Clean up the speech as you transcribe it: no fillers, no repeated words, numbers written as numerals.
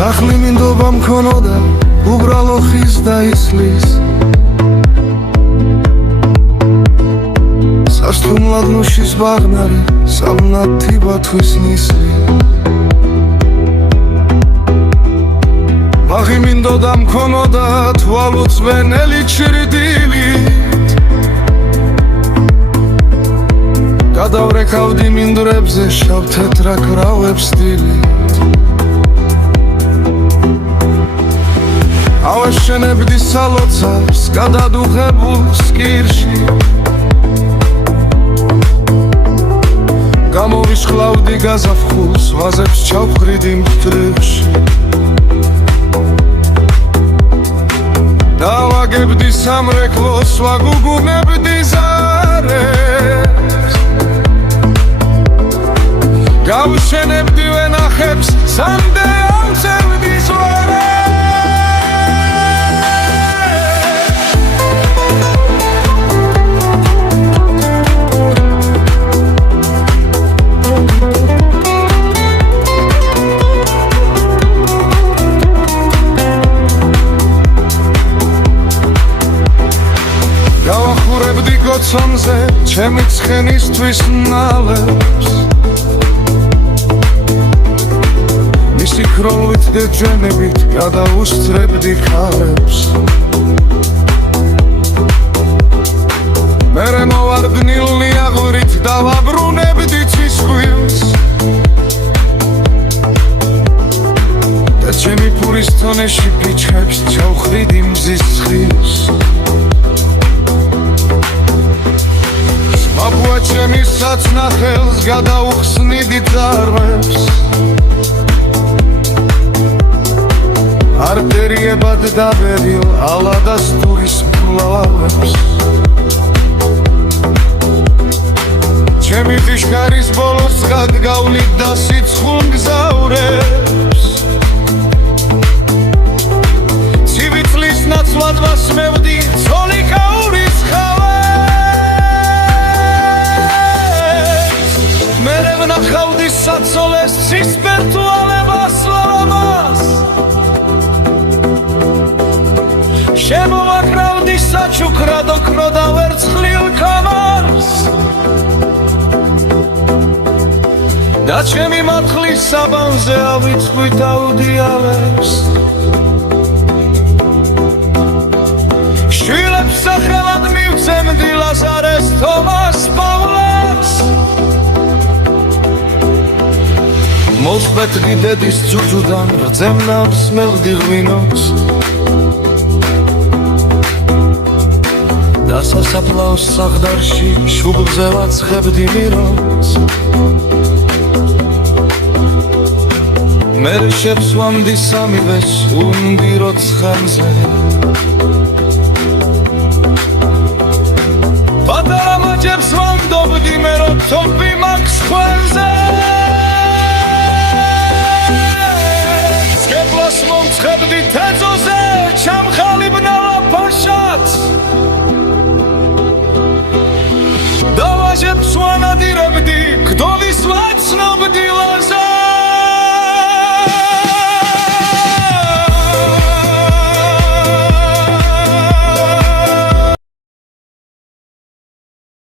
სახლი მინდობა მქონოდა უბრალო ხის და ისლის სასტუმლად ნუშის ბაღნარი სამნათი ბათვის ნისლი ბაღი მინდოდა მქონოდა თვალუწვენელი ჩრდილით გადავრეკავდი მინდვრებზე შავ თეთრ კრავებს დილით ავეშენებდი სალოცავს გადადუღებულ სკირში გამოვიშხლავდი გაზაფხულს ვაზებს ჩავხრიდი მტრებში დავაგებდი სამრეკლოს ვაგუგუნებდი ზარებს გავშენებდი ვენახებს სამდე ამცევდი ზვარებს გავახურებდი გოცომზე ჩემი ცხენისთვის ნალებს მისი ქროლით დეჯენებით გადაუსწრებდი ქალებს მერე მოვარდნილნი აღვრით დავაბრუნებდი ცისხვილს და ჩემი ფურის თონეში ფიჩხებს ჩავხრიდი მზის ცხილს აბუა ჩემი საწნახელს გადაუხსნიდი წარვებს არტერიებად დაბერილ ალადას თურის მკლავებს ჩემი ფიშკარის ბოლოს გადგავლით და სიცხულ გზავრებს ცივი წლის ნაცვლად მასმევდი ცოლი კაურის ხავებს მერე ვნახავდი საცოლეს ცისფერტუალებას ლამას შემოვაკრავდი საჩუქრად ოქრო და ვერცხლილ კამარს და ჩემი მათხლის საბანზე ავიწყვით აუდიალებს შვილებს სახელად მივცემდი ლაზარეს თომას პავლეს მოსვეთდი დედის ძუძუდან რძემნავს მევდი ღვინოს და სასაფლაოს საღდარში შუბლზე ვაცხებდი მიროს მერე შევსვამდი სამივეს უნდირო ცხენზე პატარა მაჯებს ვანდობდი მე რომ თომბი მაქვს ხვენზე სკეპლას მომცხებდი თეძოზე ჩამხალიბნალა ფაშაც დავაჟებს